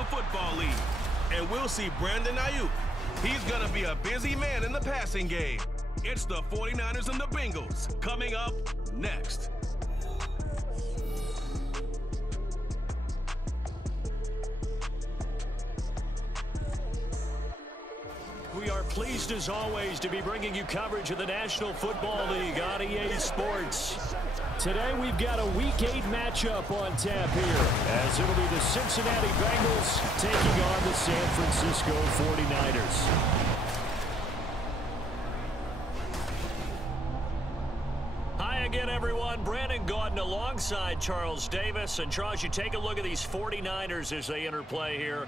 National Football League. And we'll see Brandon Ayuk. He's going to be a busy man in the passing game. It's the 49ers and the Bengals coming up next. We are pleased, as always, to be bringing you coverage of the National Football League on EA Sports. Today, we've got a Week 8 matchup on tap here, as it'll be the Cincinnati Bengals taking on the San Francisco 49ers. Hi again, everyone. Brandon Gaudin alongside Charles Davis. And, Charles, you take a look at these 49ers as they enter play here.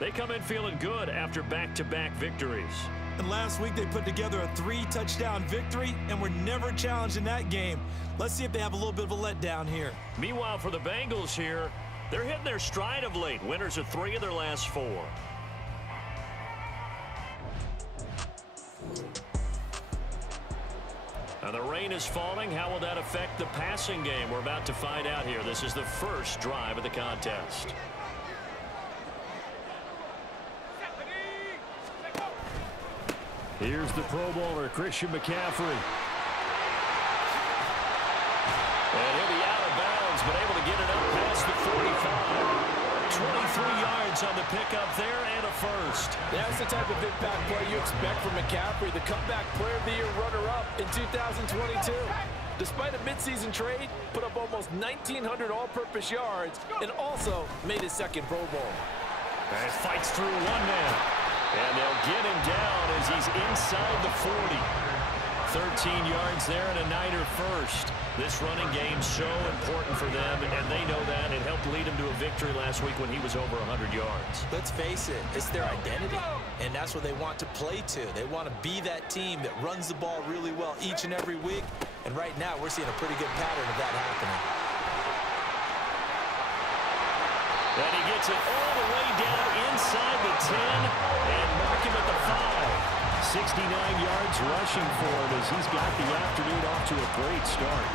They come in feeling good after back-to-back victories. And last week they put together a 3-touchdown victory and were never challenged in that game. Let's see if they have a little bit of a letdown here. Meanwhile, for the Bengals here, they're hitting their stride of late. Winners of 3 of their last 4. Now the rain is falling. How will that affect the passing game? We're about to find out here. This is the first drive of the contest. Here's the Pro Bowler, Christian McCaffrey. And he'll be out of bounds, but able to get it up past the 45. 23 yards on the pickup there and a first. That's the type of impact play you expect from McCaffrey, the comeback player of the year runner-up in 2022. Despite a midseason trade, put up almost 1,900 all-purpose yards and also made his second Pro Bowl. And fights through one man. And they'll get him down as he's inside the 40. 13 yards there and a Niner first. This running game's so important for them, and they know that. It helped lead him to a victory last week when he was over 100 yards. Let's face it, it's their identity, and that's what they want to play to. They want to be that team that runs the ball really well each and every week, and right now we're seeing a pretty good pattern of that happening. And he gets it all the way down inside the 10 and mark him at the 5. 69 yards rushing for him as he's got the afternoon off to a great start.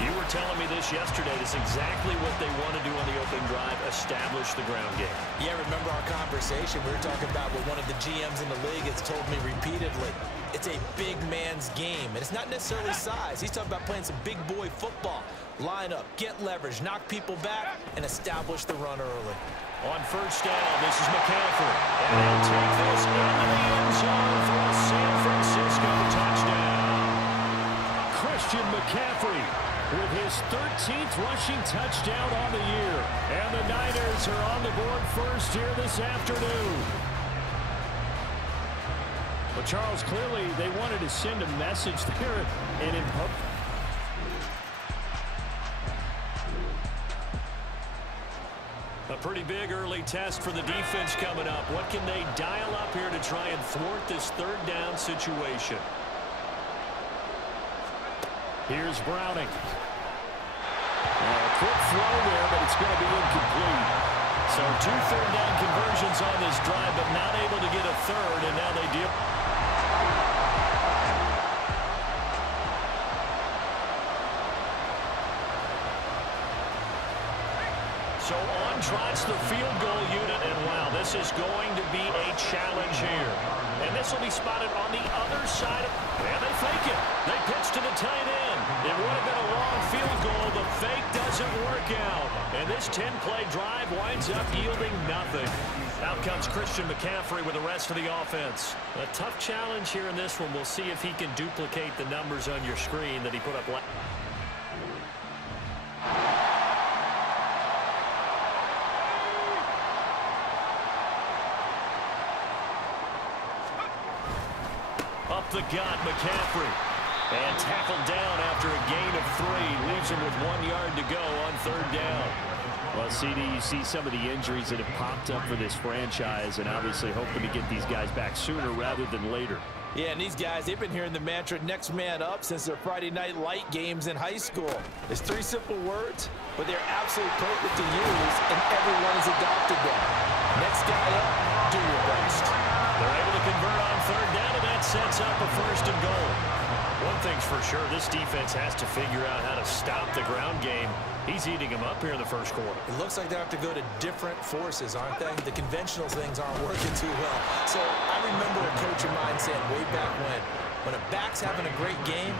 You were telling me this yesterday. This is exactly what they want to do on the opening drive, establish the ground game. Yeah, remember our conversation we were talking about what one of the GMs in the league has told me repeatedly. It's a big man's game, and it's not necessarily size. He's talking about playing some big boy football. Line up, get leverage, knock people back, and establish the run early. On first down, this is McCaffrey. And he'll take this into the end zone for a San Francisco touchdown. Christian McCaffrey with his 13th rushing touchdown on the year. And the Niners are on the board first here this afternoon. But Charles, clearly they wanted to send a message there and in public. A pretty big early test for the defense coming up. What can they dial up here to try and thwart this third down situation? Here's Browning. Quick throw there, but it's going to be incomplete. So 2 third down conversions on this drive, but not able to get a third, and now they deal. So on trots the field goal unit, and wow, this is going to be a challenge here. And this will be spotted on the other side. And they fake it. They pitch to the tight end. It would have been a long field goal. The fake doesn't work out. And this 10-play drive winds up yielding nothing. Out comes Christian McCaffrey with the rest of the offense. A tough challenge here in this one. We'll see if he can duplicate the numbers on your screen that he put up last. Up the gut, McCaffrey. And tackled down after a gain of 3. Leaves him with 1 yard to go on third down. Well, CD, you see some of the injuries that have popped up for this franchise, and obviously hoping to get these guys back sooner rather than later. Yeah, and these guys, they've been hearing the mantra, next man up, since their Friday night light games in high school. It's 3 simple words, but they're absolutely perfect to use, and everyone has adopted them. Next guy up, do your best. They're able to convert on third down, and that sets up a 1st and goal. One thing's for sure, this defense has to figure out how to stop the ground game. He's eating them up here in the first quarter. It looks like they have to go to different forces, aren't they? The conventional things aren't working too well. So I remember a coach of mine saying way back when a back's having a great game,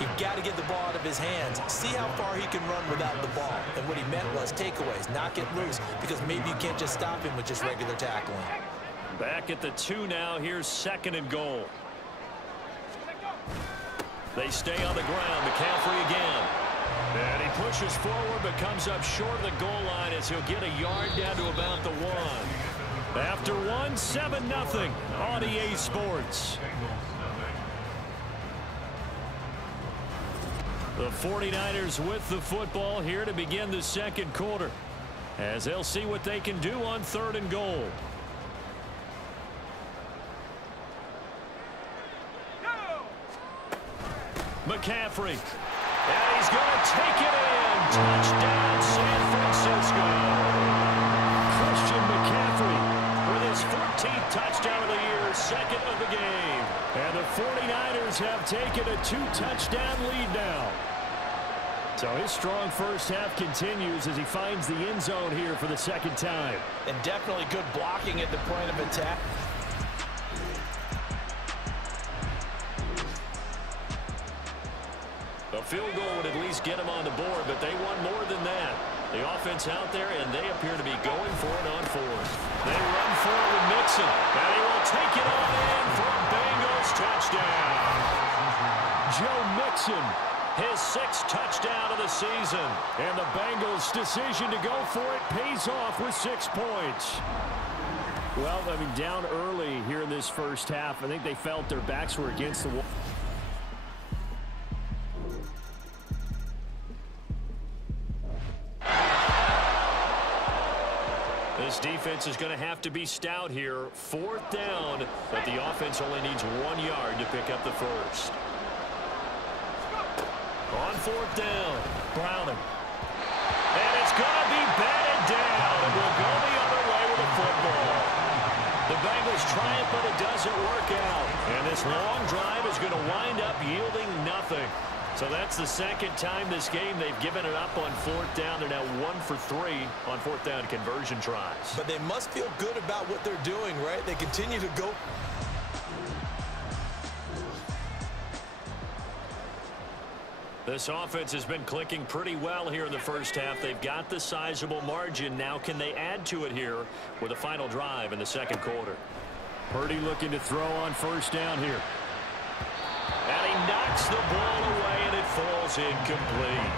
you've got to get the ball out of his hands. See how far he can run without the ball. And what he meant was takeaways, knock it loose, because maybe you can't just stop him with just regular tackling. Back at the 2 now. Here's 2nd and goal. They stay on the ground. McCaffrey again. And he pushes forward but comes up short of the goal line as he'll get a yard down to about the 1. After 1, 7-0 on EA Sports. The 49ers with the football here to begin the second quarter, as they'll see what they can do on 3rd and goal. McCaffrey. And he's going to take it in. Touchdown, San Francisco. Christian McCaffrey with his 14th touchdown of the year, 2nd of the game. And the 49ers have taken a 2-touchdown lead now. So his strong first half continues as he finds the end zone here for the 2nd time. And definitely good blocking at the point of attack. A field goal would at least get them on the board, but they want more than that. The offense out there, and they appear to be going for it on 4th. They run for it with Mixon, and he will take it on in for a Bengals touchdown. Joe Mixon, his 6th touchdown of the season. And the Bengals' decision to go for it pays off with 6 points. Well, I mean, down early here in this first half, I think they felt their backs were against the wall. This defense is going to have to be stout here. 4th down, but the offense only needs 1 yard to pick up the first. On 4th down, Browning. And it's going to be batted down, and we'll go the other way with the football. The Bengals try it, but it doesn't work out. And this long drive is going to wind up yielding nothing. So that's the 2nd time this game they've given it up on 4th down. They're now 1 for 3 on 4th down conversion tries. But they must feel good about what they're doing, right? They continue to go. This offense has been clicking pretty well here in the first half. They've got the sizable margin. Now can they add to it here with a final drive in the 2nd quarter? Purdy looking to throw on 1st down here. And he knocks the ball away, and it falls incomplete.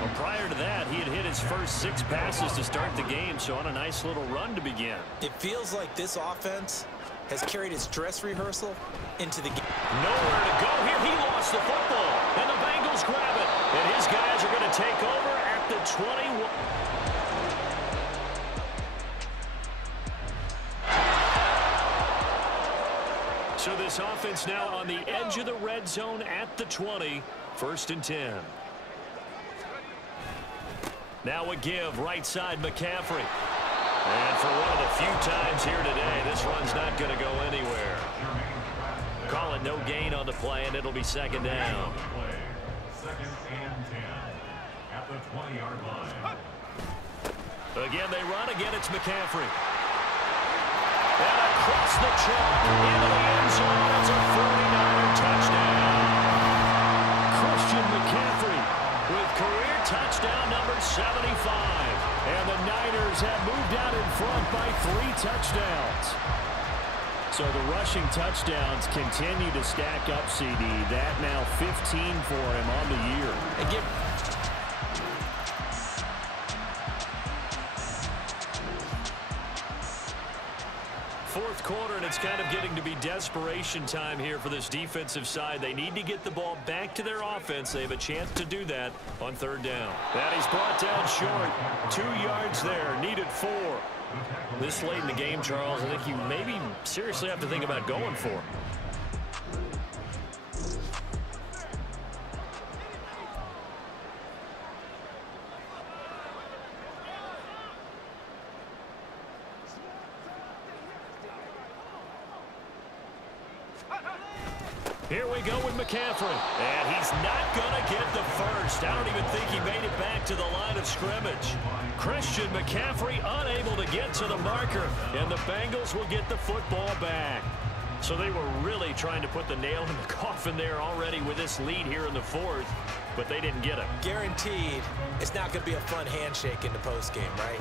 Well, prior to that, he had hit his first 6 passes to start the game, so on a nice little run to begin. It feels like this offense has carried its dress rehearsal into the game. Nowhere to go here. He lost the football, and the Bengals grab it. And his guys are going to take over at the 21. So this offense now on the edge of the red zone at the 20. 1st and 10. Now a give, right side McCaffrey. And for one of the few times here today, this run's not going to go anywhere. Call it no gain on the play, and it'll be 2nd down. 2nd and 10 at the 20-yard line. Again, they run. Again, it's McCaffrey. And across the chalk into the end zone. It's a 49er touchdown. Christian McCaffrey with career touchdown number 75. And the Niners have moved out in front by 3 touchdowns. So the rushing touchdowns continue to stack up, CD. That now 15 for him on the year. Again. Fourth quarter, and it's kind of getting to be desperation time here for this defensive side. They need to get the ball back to their offense. They have a chance to do that on 3rd down. That he's brought down short. 2 yards there. Needed 4. This late in the game, Charles, I think you maybe seriously have to think about going for it. Here we go with McCaffrey. And he's not going to get the first. I don't even think he made it back to the line of scrimmage. Christian McCaffrey unable to get to the marker. And the Bengals will get the football back. So they were really trying to put the nail in the coffin there already with this lead here in the fourth. But they didn't get it. Guaranteed, it's not going to be a fun handshake in the postgame, right?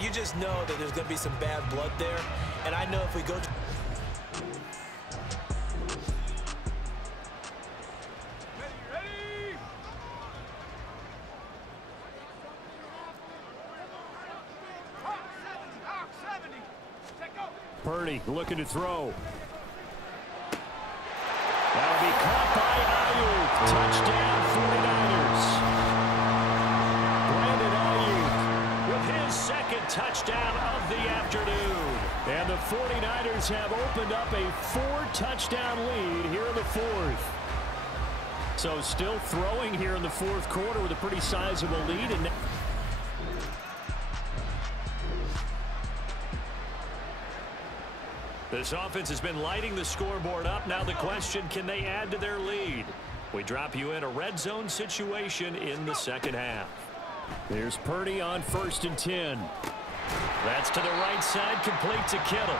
You just know that there's going to be some bad blood there. And I know if we go... Purdy looking to throw. That'll be caught by Ayuk. Touchdown 49ers. Brandon Ayuk with his second touchdown of the afternoon. And the 49ers have opened up a 4-touchdown lead here in the fourth. So still throwing here in the fourth quarter with a pretty sizable lead. And this offense has been lighting the scoreboard up. Now the question, can they add to their lead? We drop you in a red zone situation in the second half. There's Purdy on 1st and 10. That's to the right side, complete to Kittle.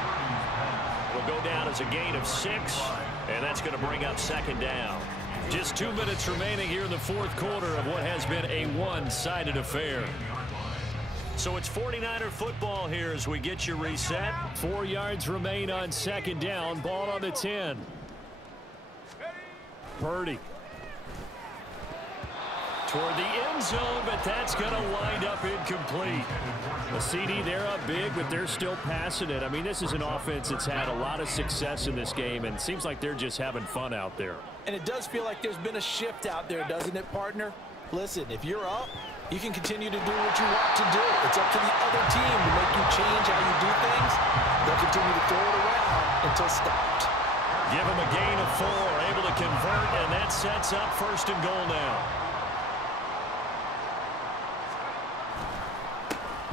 Will go down as a gain of 6, and that's going to bring up second down. Just 2 minutes remaining here in the fourth quarter of what has been a one-sided affair. So it's 49er football here as we get you reset. 4 yards remain on second down. Ball on the 10. Purdy. Toward the end zone, but that's going to wind up incomplete. The CD, they're up big, but they're still passing it. I mean, this is an offense that's had a lot of success in this game, and it seems like they're just having fun out there. And it does feel like there's been a shift out there, doesn't it, partner? Listen, if you're up, you can continue to do what you want to do. It's up to the other team to make you change how you do things. They'll continue to throw it around until stopped. Give them a gain of 4, able to convert, and that sets up 1st and goal now.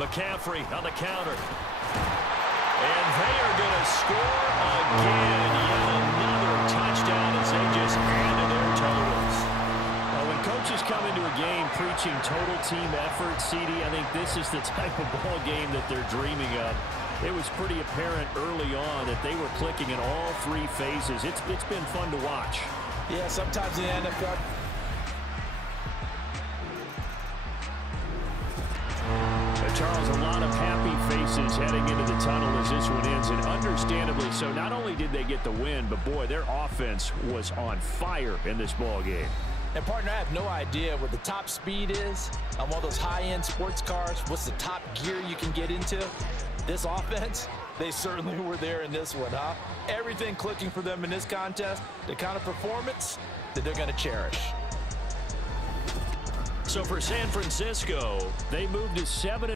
McCaffrey on the counter. And they are going to score again. Yet another touchdown as they just add to their totals. When coaches come into a game preaching total team effort, CD, I think this is the type of ball game that they're dreaming of. It was pretty apparent early on that they were clicking in all 3 phases. It's been fun to watch. Yeah, sometimes in the NFL. Charles, a lot of happy faces heading into the tunnel as this one ends, and understandably so. Not only did they get the win, but boy, their offense was on fire in this ball game. And partner, I have no idea what the top speed is on one of those high-end sports cars. What's the top gear you can get into? This offense, they certainly were there in this one, huh? Everything clicking for them in this contest, the kind of performance that they're going to cherish. So for San Francisco, they moved to 7.